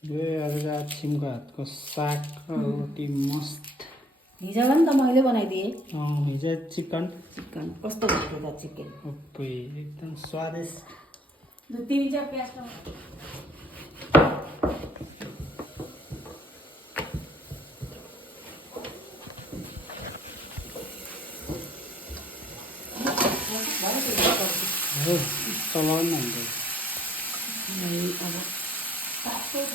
आज छिमको हातको साग र रोटी मस्त। हिजो पनि त मैले बनाइदिएँ। हिजो चिकन कस्तो भयो त चिकन? एकदम स्वादिष्ट। तिमी चाहिँ प्याज चलाउनु हुन्छ। अब तातो छ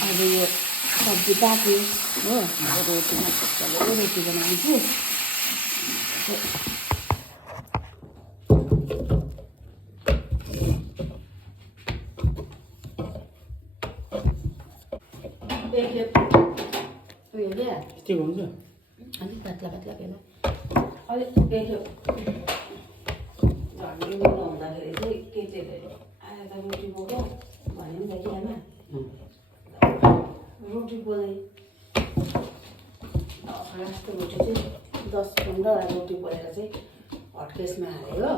अब यो सब्जी पाक्यो हो। अब रोटीमा मजाले रोटी बनाउँछु। उयो क्या के हुन्छ? अलिक पातला पातला बेला अलिक पेटो झन्डी हुँदाखेरि चाहिँ के चाहिँ आएर त रोटी बोक्यो भन्यो नि त कि आमा रोटी पोले जस्तो रोटी चाहिँ 10-15 रोटी पोलेर चाहिँ हटकेसमा हालेँ हो।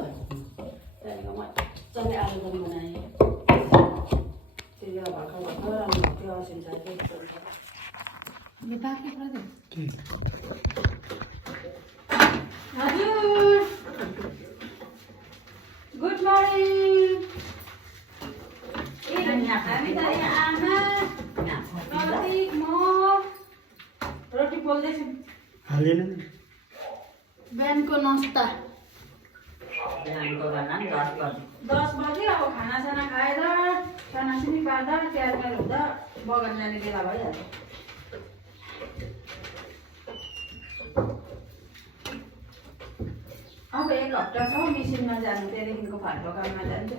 त्यहाँदेखि मजाले आलुदम बनाएँ। त्यो भर्खर भर्खर राम्रो थियो असिन्छ बाँकी पर्दैन। हजुर गुड मर्निङ। हामी त आमा प्रतीक म रोटी पोल्दैछौँ। हालेन बिहानको नास्ता 10 बजे। अब खानासाना खाएर सानासिनी पार्दा तयार हुँदा बगान जाने बेला भइहाल्छ। अब 1 हप्ता छ मिसिनमा जानु, त्यहाँदेखिको भात बगानमा जान्छु।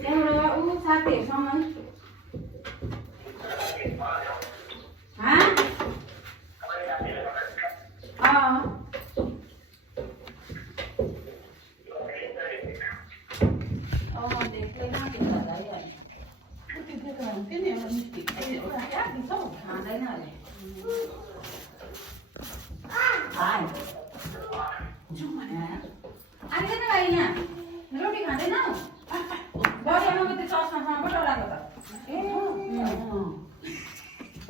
त्यहाँबाट ऊ साथीहरूसँग खाँदैन अरे आइदैन भाइ यहाँ रोटी खाँदैन बढियामा त्यो चस्मासँग पो डराएको त।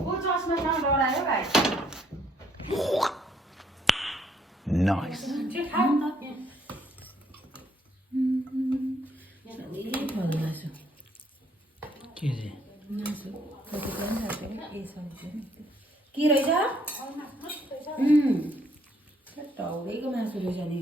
ऊ चस्मासँग डरायो भाइ। नाइस। के रहेछ? टाउरेको मासु रहेछ नि।